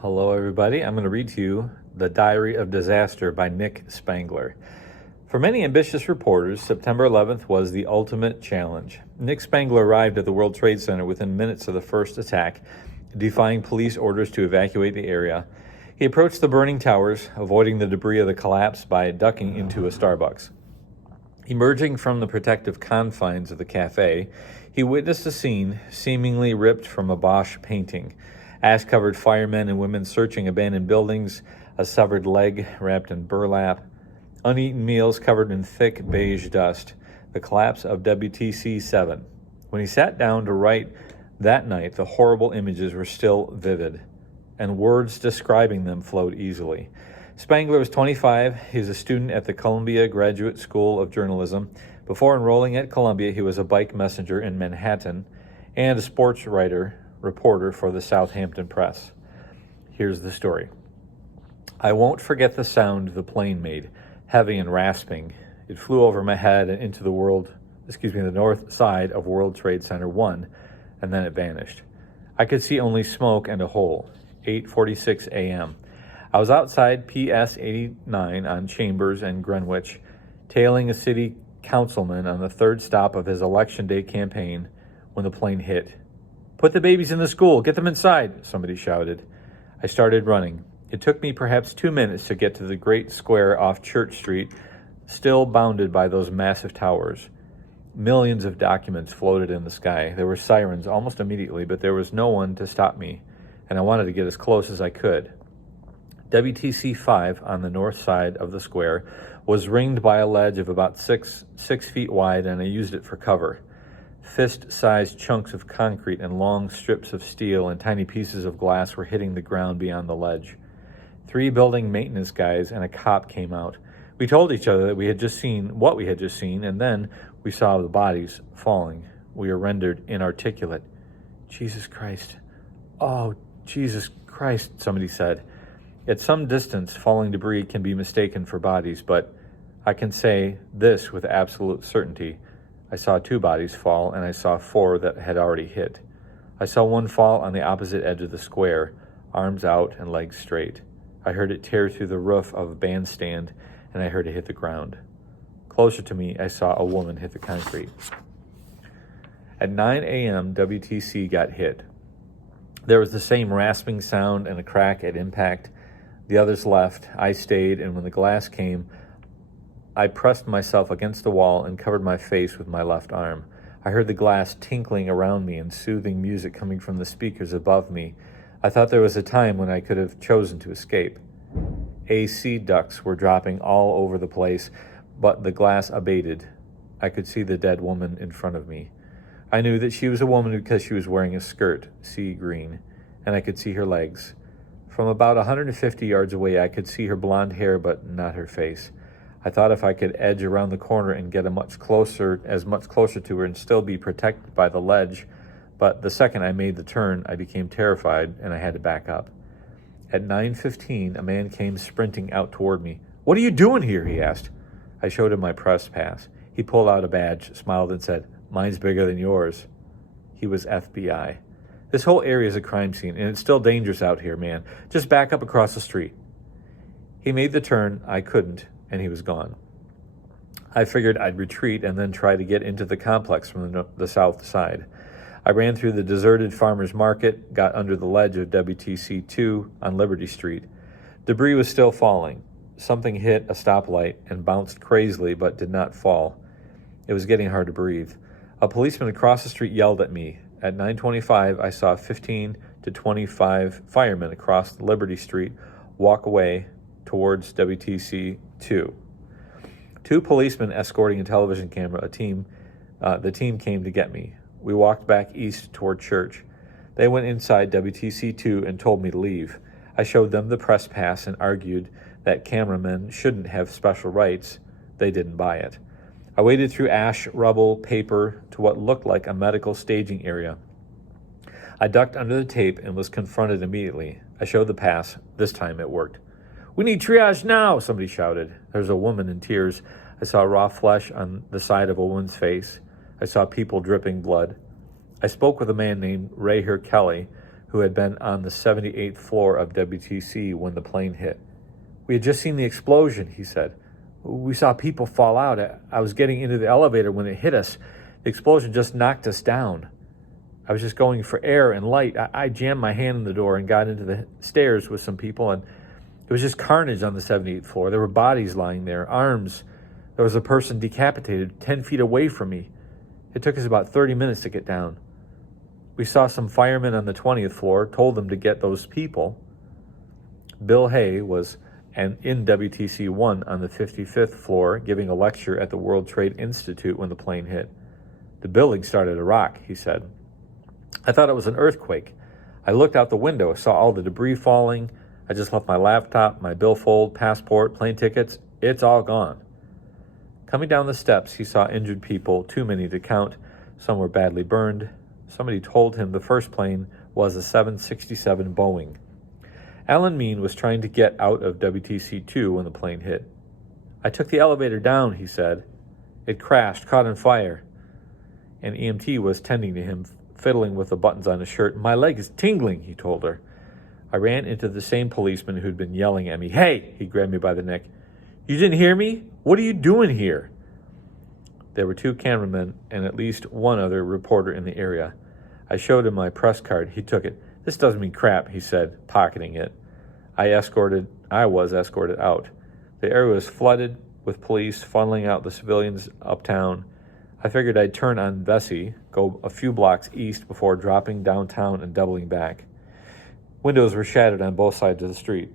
Hello, everybody. I'm going to read to you The Diary of Disaster by Nick Spangler. For many ambitious reporters, September 11th was the ultimate challenge. Nick Spangler arrived at the World Trade Center within minutes of the first attack, defying police orders to evacuate the area. He approached the burning towers, avoiding the debris of the collapse by ducking into a Starbucks. Emerging from the protective confines of the cafe, he witnessed a scene seemingly ripped from a Bosch painting. Ash-covered firemen and women searching abandoned buildings, a severed leg wrapped in burlap, uneaten meals covered in thick beige dust, the collapse of WTC-7. When he sat down to write that night, the horrible images were still vivid, and words describing them flowed easily. Spangler was 25. He was a student at the Columbia Graduate School of Journalism. Before enrolling at Columbia, he was a bike messenger in Manhattan and a sports reporter for the Southampton Press. Here's the story. I won't forget the sound the plane made, heavy and rasping. It flew over my head and into the north side of World Trade Center 1, and then it vanished. I could see only smoke and a hole. 8:46 a.m. I was outside PS 89 on Chambers and Greenwich, tailing a city councilman on the third stop of his Election Day campaign when the plane hit. "Put the babies in the school, get them inside," somebody shouted. I started running. It took me perhaps 2 minutes to get to the great square off Church Street, still bounded by those massive towers. Millions of documents floated in the sky. There were sirens almost immediately, but there was no one to stop me, and I wanted to get as close as I could. WTC 5 on the north side of the square was ringed by a ledge of about six feet wide, and I used it for cover. Fist-sized chunks of concrete and long strips of steel and tiny pieces of glass were hitting the ground beyond the ledge. 3 building maintenance guys and a cop came out. We told each other that we had just seen what we had just seen, and then we saw the bodies falling. We were rendered inarticulate. "Jesus Christ. Oh, Jesus Christ," somebody said. At some distance, falling debris can be mistaken for bodies, but I can say this with absolute certainty. I saw 2 bodies fall, and I saw 4 that had already hit. I saw one fall on the opposite edge of the square, arms out and legs straight. I heard it tear through the roof of a bandstand, and I heard it hit the ground. Closer to me, I saw a woman hit the concrete. At 9 a.m., WTC got hit. There was the same rasping sound and a crack at impact. The others left. I stayed, and when the glass came, I pressed myself against the wall and covered my face with my left arm. I heard the glass tinkling around me and soothing music coming from the speakers above me. I thought there was a time when I could have chosen to escape. AC ducts were dropping all over the place, but the glass abated. I could see the dead woman in front of me. I knew that she was a woman because she was wearing a skirt, sea green, and I could see her legs. From about 150 yards away, I could see her blonde hair, but not her face. I thought if I could edge around the corner and get much closer to her and still be protected by the ledge, but the second I made the turn, I became terrified and I had to back up. At 9:15, a man came sprinting out toward me. "What are you doing here?" he asked. I showed him my press pass. He pulled out a badge, smiled, and said, "Mine's bigger than yours." He was FBI. "This whole area is a crime scene, and it's still dangerous out here, man. Just back up across the street." He made the turn. I couldn't, and he was gone. I figured I'd retreat and then try to get into the complex from the south side. I ran through the deserted farmer's market, got under the ledge of WTC 2 on Liberty Street. Debris was still falling. Something hit a stoplight and bounced crazily but did not fall. It was getting hard to breathe. A policeman across the street yelled at me. At 9:25, I saw 15 to 25 firemen across Liberty Street walk away towards WTC 2. 2 policemen escorting a television camera. The team came to get me. We walked back east toward church. They went inside WTC 2 and told me to leave. I showed them the press pass and argued that cameramen shouldn't have special rights. They didn't buy it. I waded through ash, rubble, paper to what looked like a medical staging area. I ducked under the tape and was confronted immediately. I showed the pass. This time it worked. "We need triage now," somebody shouted. There was a woman in tears. I saw raw flesh on the side of a woman's face. I saw people dripping blood. I spoke with a man named Rahir Kelly, who had been on the 78th floor of WTC when the plane hit. "We had just seen the explosion," he said. "We saw people fall out. I was getting into the elevator when it hit us. The explosion just knocked us down. I was just going for air and light. I jammed my hand in the door and got into the stairs with some people, and it was just carnage on the 78th floor. There were bodies lying there, arms. There was a person decapitated 10 feet away from me. It took us about 30 minutes to get down. We saw some firemen on the 20th floor, told them to get those people." Bill Hay was in WTC 1 on the 55th floor giving a lecture at the World Trade Institute when the plane hit. "The building started to rock," he said. "I thought it was an earthquake. I looked out the window, saw all the debris falling. I just left my laptop, my billfold, passport, plane tickets. It's all gone." Coming down the steps, he saw injured people, too many to count. Some were badly burned. Somebody told him the first plane was a 767 Boeing. Alan Mean was trying to get out of WTC-2 when the plane hit. "I took the elevator down," he said. "It crashed, caught on fire." An EMT was tending to him, fiddling with the buttons on his shirt. "My leg is tingling," he told her. I ran into the same policeman who'd been yelling at me. "Hey!" He grabbed me by the neck. "You didn't hear me? What are you doing here?" There were 2 cameramen and at least one other reporter in the area. I showed him my press card. He took it. "This doesn't mean crap," he said, pocketing it. I was escorted out. The area was flooded with police funneling out the civilians uptown. I figured I'd turn on Vesey, go a few blocks east before dropping downtown and doubling back. Windows were shattered on both sides of the street.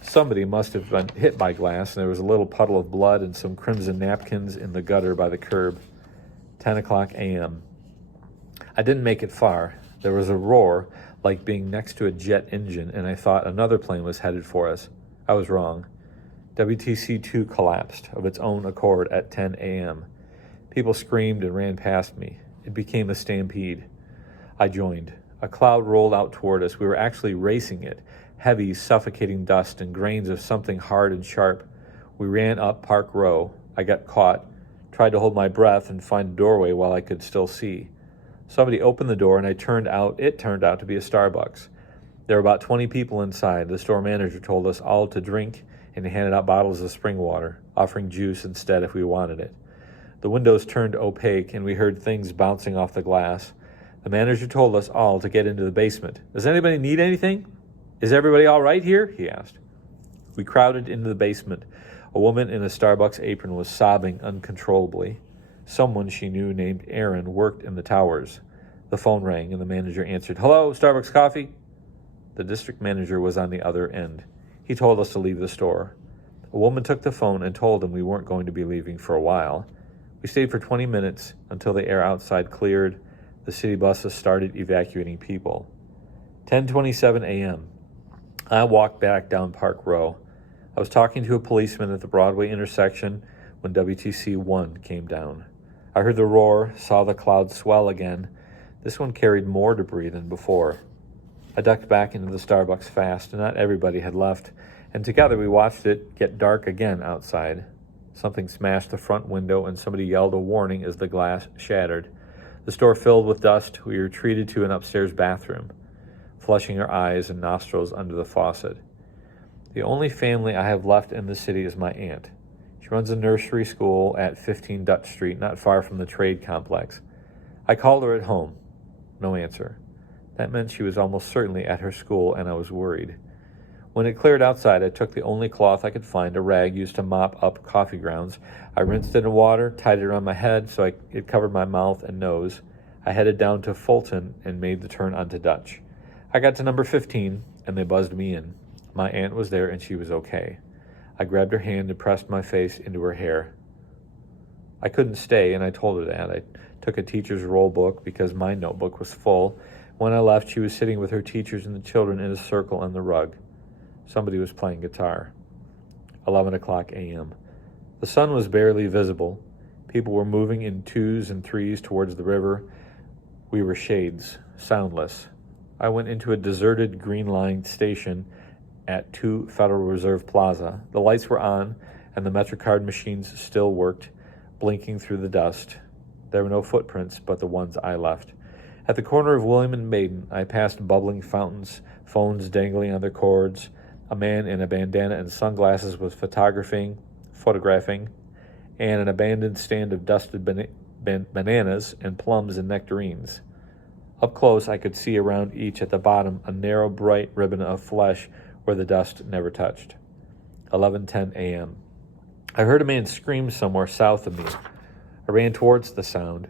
Somebody must have been hit by glass, and there was a little puddle of blood and some crimson napkins in the gutter by the curb. 10 o'clock a.m. I didn't make it far. There was a roar, like being next to a jet engine, and I thought another plane was headed for us. I was wrong. WTC-2 collapsed of its own accord at 10 a.m. People screamed and ran past me. It became a stampede. I joined. A cloud rolled out toward us. We were actually racing it. Heavy, suffocating dust and grains of something hard and sharp. We ran up Park Row. I got caught, tried to hold my breath and find a doorway while I could still see. Somebody opened the door and it turned out to be a Starbucks. There were about 20 people inside. The store manager told us all to drink and he handed out bottles of spring water, offering juice instead if we wanted it. The windows turned opaque and we heard things bouncing off the glass. The manager told us all to get into the basement. "Does anybody need anything? Is everybody all right here?" he asked. We crowded into the basement. A woman in a Starbucks apron was sobbing uncontrollably. Someone she knew named Aaron worked in the towers. The phone rang and the manager answered. "Hello, Starbucks coffee?" The district manager was on the other end. He told us to leave the store. A woman took the phone and told him we weren't going to be leaving for a while. We stayed for 20 minutes until the air outside cleared. The city buses started evacuating people. 10:27 a.m. I walked back down Park Row. I was talking to a policeman at the Broadway intersection when WTC-1 came down. I heard the roar, saw the clouds swell again. This one carried more debris than before. I ducked back into the Starbucks fast. Not everybody had left, and together we watched it get dark again outside. Something smashed the front window and somebody yelled a warning as the glass shattered. The store filled with dust. We retreated to an upstairs bathroom, flushing our eyes and nostrils under the faucet. The only family I have left in the city is my aunt. She runs a nursery school at 15 Dutch Street, not far from the trade complex. I called her at home. No answer. That meant she was almost certainly at her school, and I was worried. When it cleared outside, I took the only cloth I could find, a rag used to mop up coffee grounds. I rinsed it in water, tied it around my head so it covered my mouth and nose. I headed down to Fulton and made the turn onto Dutch. I got to number 15, and they buzzed me in. My aunt was there, and she was okay. I grabbed her hand and pressed my face into her hair. I couldn't stay, and I told her that. I took a teacher's roll book because my notebook was full. When I left, she was sitting with her teachers and the children in a circle on the rug. Somebody was playing guitar. 11 o'clock a.m. The sun was barely visible. People were moving in 2s and 3s towards the river. We were shades, soundless. I went into a deserted Green Line station at 2 Federal Reserve Plaza. The lights were on, and the MetroCard machines still worked, blinking through the dust. There were no footprints but the ones I left. At the corner of William and Maiden, I passed bubbling fountains, phones dangling on their cords. A man in a bandana and sunglasses was photographing, and an abandoned stand of dusted bananas and plums and nectarines. Up close, I could see around each at the bottom a narrow, bright ribbon of flesh where the dust never touched. 11:10 a.m. I heard a man scream somewhere south of me. I ran towards the sound.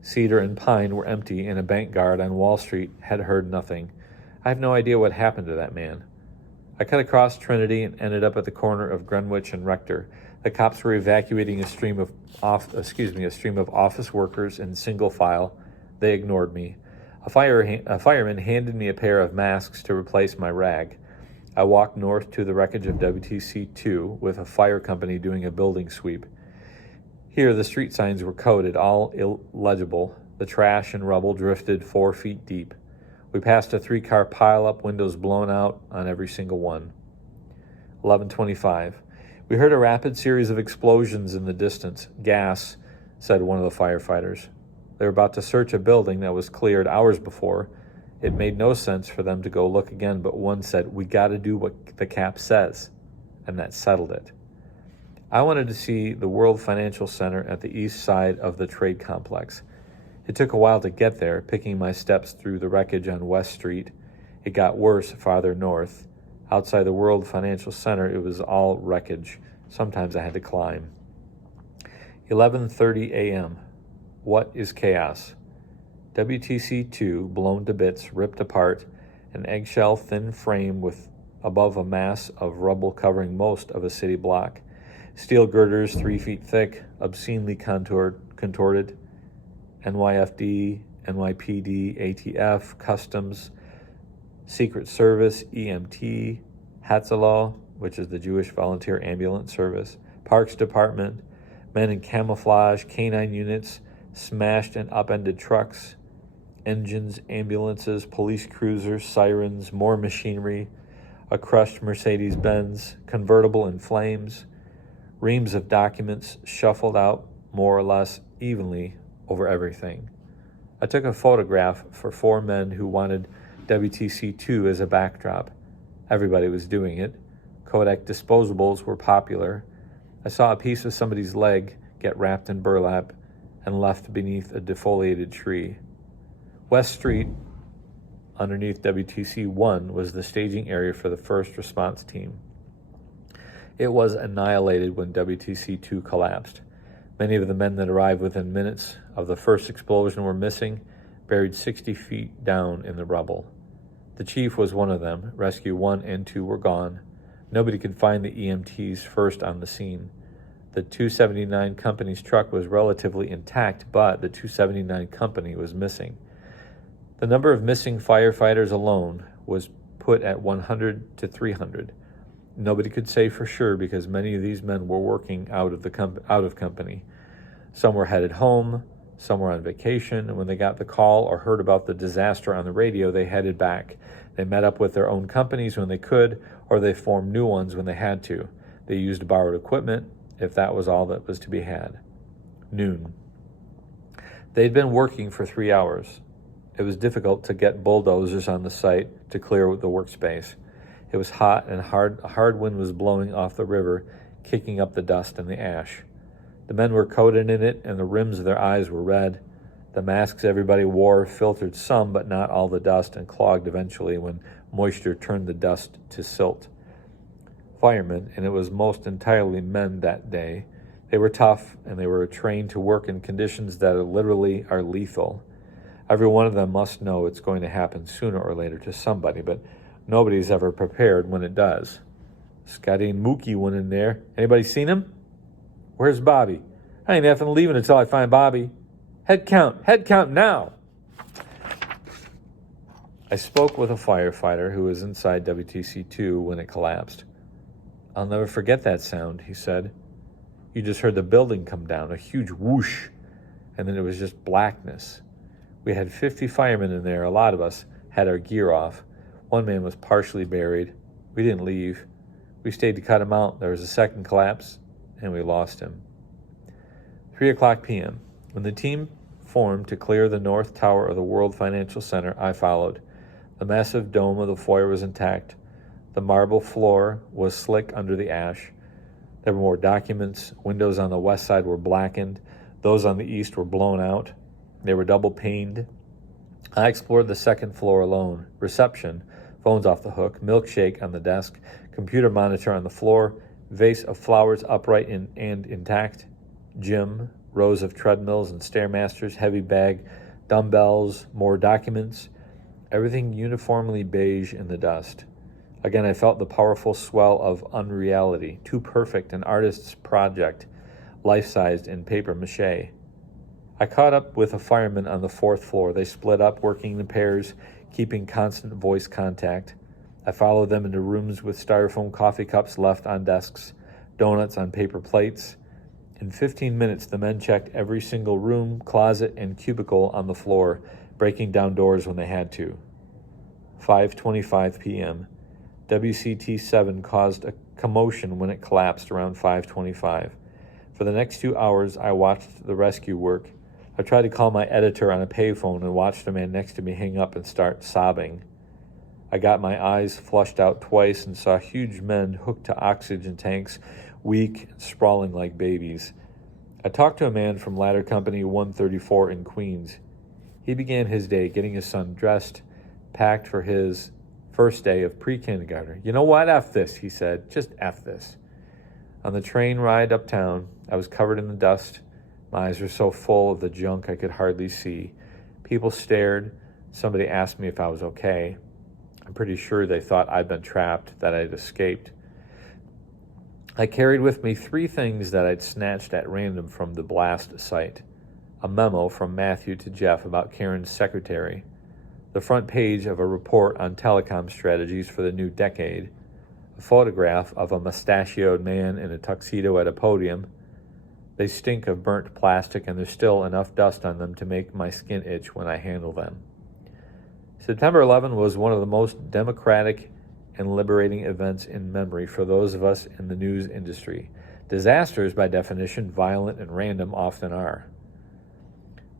Cedar and Pine were empty, and a bank guard on Wall Street had heard nothing. I have no idea what happened to that man. I cut across Trinity and ended up at the corner of Greenwich and Rector. The cops were evacuating a stream of office workers in single file. They ignored me. A fireman handed me a pair of masks to replace my rag. I walked north to the wreckage of WTC-2 with a fire company doing a building sweep. Here, the street signs were coded, all illegible. The trash and rubble drifted 4 feet deep. We passed a 3-car pileup, windows blown out on every single one. 11:25. We heard a rapid series of explosions in the distance. Gas, said one of the firefighters. They were about to search a building that was cleared hours before. It made no sense for them to go look again, but one said, "We got to do what the cap says," and that settled it. I wanted to see the World Financial Center at the east side of the trade complex. It took a while to get there, picking my steps through the wreckage on West Street. It got worse farther north. Outside the World Financial Center, it was all wreckage. Sometimes I had to climb. 11:30 a.m. What is chaos? WTC-2 blown to bits, ripped apart, an eggshell-thin frame with above a mass of rubble covering most of a city block. Steel girders 3 feet thick, obscenely contorted. NYFD, NYPD, ATF, Customs, Secret Service, EMT, Hatzalah, which is the Jewish Volunteer Ambulance Service, Parks Department, men in camouflage, canine units, smashed and upended trucks, engines, ambulances, police cruisers, sirens, more machinery, a crushed Mercedes-Benz, convertible in flames, reams of documents shuffled out more or less evenly over everything. I took a photograph for 4 men who wanted WTC-2 as a backdrop. Everybody was doing it. Kodak disposables were popular. I saw a piece of somebody's leg get wrapped in burlap and left beneath a defoliated tree. West Street, underneath WTC-1, was the staging area for the first response team. It was annihilated when WTC-2 collapsed. Many of the men that arrived within minutes of the first explosion were missing, buried 60 feet down in the rubble. The chief was one of them. Rescue 1 and 2 were gone. Nobody could find the EMTs first on the scene. The 279 company's truck was relatively intact, but the 279 company was missing. The number of missing firefighters alone was put at 100 to 300. Nobody could say for sure because many of these men were working out of company. Some were headed home, some were on vacation, and when they got the call or heard about the disaster on the radio, they headed back. They met up with their own companies when they could, or they formed new ones when they had to. They used borrowed equipment, if that was all that was to be had. Noon. They'd been working for 3 hours. It was difficult to get bulldozers on the site to clear the workspace. It was hot and a hard wind was blowing off the river, kicking up the dust and the ash. The men were coated in it, and the rims of their eyes were red. The masks everybody wore filtered some, but not all the dust, and clogged eventually when moisture turned the dust to silt. Firemen, and it was most entirely men that day. They were tough, and they were trained to work in conditions that literally are lethal. Every one of them must know it's going to happen sooner or later to somebody, but nobody's ever prepared when it does. Scotty and Mookie went in there. Anybody seen him? Where's Bobby? I ain't effing leaving until I find Bobby. Head count now. I spoke with a firefighter who was inside WTC-2 when it collapsed. I'll never forget that sound, he said. You just heard the building come down, a huge whoosh, and then it was just blackness. We had 50 firemen in there. A lot of us had our gear off. One man was partially buried. We didn't leave. We stayed to cut him out. There was a second collapse, and we lost him. 3:00 p.m. When the team formed to clear the north tower of the World Financial Center, I followed. The massive dome of the foyer was intact. The marble floor was slick under the ash. There were more documents. Windows on the west side were blackened. Those on the east were blown out. They were double-paned. I explored the second floor alone. Reception, phones off the hook, milkshake on the desk, computer monitor on the floor, vase of flowers upright and intact, gym, rows of treadmills and stairmasters, heavy bag, dumbbells, more documents, everything uniformly beige in the dust. Again, I felt the powerful swell of unreality, too perfect, an artist's project, life-sized in papier-mâché. I caught up with a fireman on the fourth floor. They split up, working in pairs, keeping constant voice contact. I followed them into rooms with styrofoam coffee cups left on desks, donuts on paper plates. In 15 minutes, the men checked every single room, closet, and cubicle on the floor, breaking down doors when they had to. 5:25 p.m. WCT-7 caused a commotion when it collapsed around 5:25. For the next 2 hours, I watched the rescue work. I tried to call my editor on a payphone and watched the man next to me hang up and start sobbing. I got my eyes flushed out twice and saw huge men hooked to oxygen tanks, weak and sprawling like babies. I talked to a man from Ladder Company 134 in Queens. He began his day getting his son dressed, packed for his first day of pre-kindergarten. "You know what? F this," he said. "Just F this." On the train ride uptown, I was covered in the dust. My eyes were so full of the junk I could hardly see. People stared. Somebody asked me if I was okay. I'm pretty sure they thought I'd been trapped, that I'd escaped. I carried with me 3 things that I'd snatched at random from the blast site. A memo from Matthew to Jeff about Karen's secretary. The front page of a report on telecom strategies for the new decade. A photograph of a mustachioed man in a tuxedo at a podium. They stink of burnt plastic, and there's still enough dust on them to make my skin itch when I handle them. September 11 was one of the most democratic and liberating events in memory for those of us in the news industry. Disasters, by definition, violent and random, often are.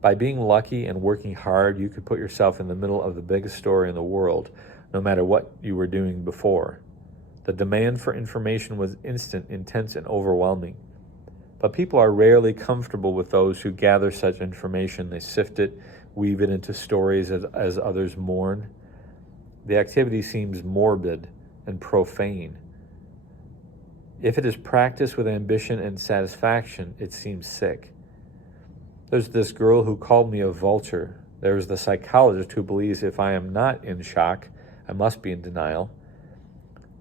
By being lucky and working hard, you could put yourself in the middle of the biggest story in the world, no matter what you were doing before. The demand for information was instant, intense, and overwhelming. But people are rarely comfortable with those who gather such information. They sift it, weave it into stories as others mourn. The activity seems morbid and profane. If it is practiced with ambition and satisfaction, it seems sick. There's this girl who called me a vulture. There's the psychologist who believes if I am not in shock, I must be in denial.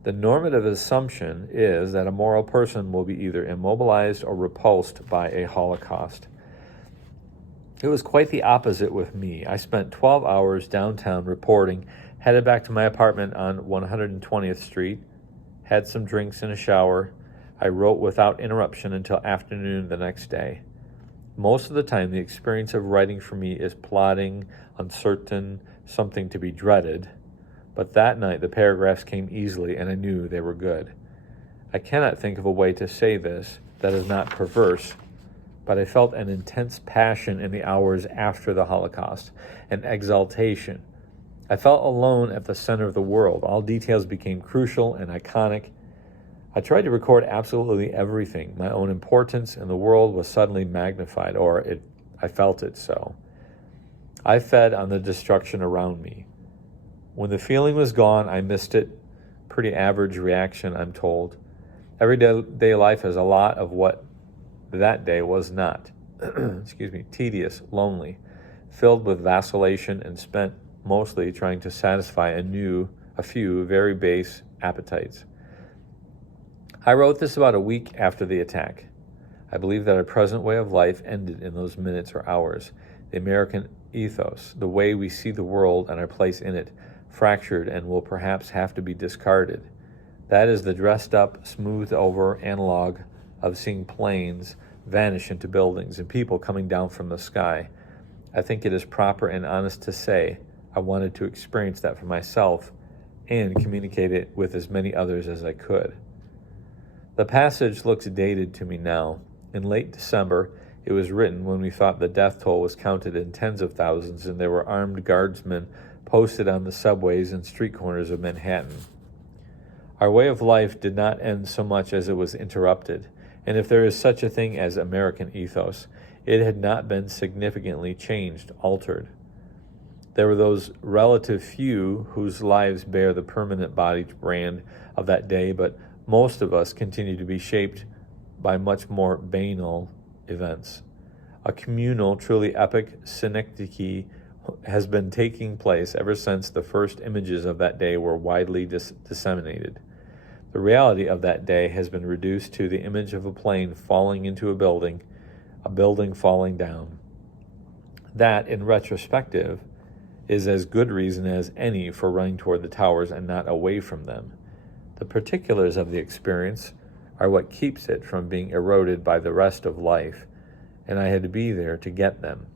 The normative assumption is that a moral person will be either immobilized or repulsed by a Holocaust. It was quite the opposite with me. I spent 12 hours downtown reporting, headed back to my apartment on 120th Street, had some drinks and a shower. I wrote without interruption until afternoon the next day. Most of the time, the experience of writing for me is plodding, uncertain, something to be dreaded. But that night, the paragraphs came easily, and I knew they were good. I cannot think of a way to say this that is not perverse, but I felt an intense passion in the hours after the Holocaust, an exaltation. I felt alone at the center of the world. All details became crucial and iconic. I tried to record absolutely everything. My own importance in the world was suddenly magnified, I felt it so. I fed on the destruction around me. When the feeling was gone, I missed it. Pretty average reaction, I'm told. Everyday life has a lot of what that day was not. Tedious, lonely, filled with vacillation, and spent mostly trying to satisfy a few very base appetites. I wrote this about a week after the attack. I believe that our present way of life ended in those minutes or hours. The American ethos, the way we see the world and our place in it, fractured and will perhaps have to be discarded. That is the dressed-up, smoothed-over analog of seeing planes vanish into buildings and people coming down from the sky. I think it is proper and honest to say I wanted to experience that for myself and communicate it with as many others as I could. The passage looks dated to me now. In late December, It was written when we thought the death toll was counted in tens of thousands and there were armed guardsmen posted on the subways and street corners of Manhattan. Our way of life did not end so much as it was interrupted, and if there is such a thing as American ethos, it had not been significantly changed, altered. There were those relative few whose lives bear the permanent body brand of that day, but most of us continue to be shaped by much more banal events. A communal, truly epic synecdoche has been taking place ever since the first images of that day were widely disseminated. The reality of that day has been reduced to the image of a plane falling into a building falling down. That, in retrospective, is as good reason as any for running toward the towers and not away from them. The particulars of the experience are what keeps it from being eroded by the rest of life, and I had to be there to get them.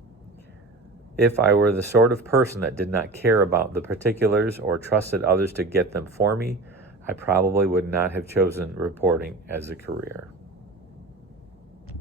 If I were the sort of person that did not care about the particulars or trusted others to get them for me, I probably would not have chosen reporting as a career.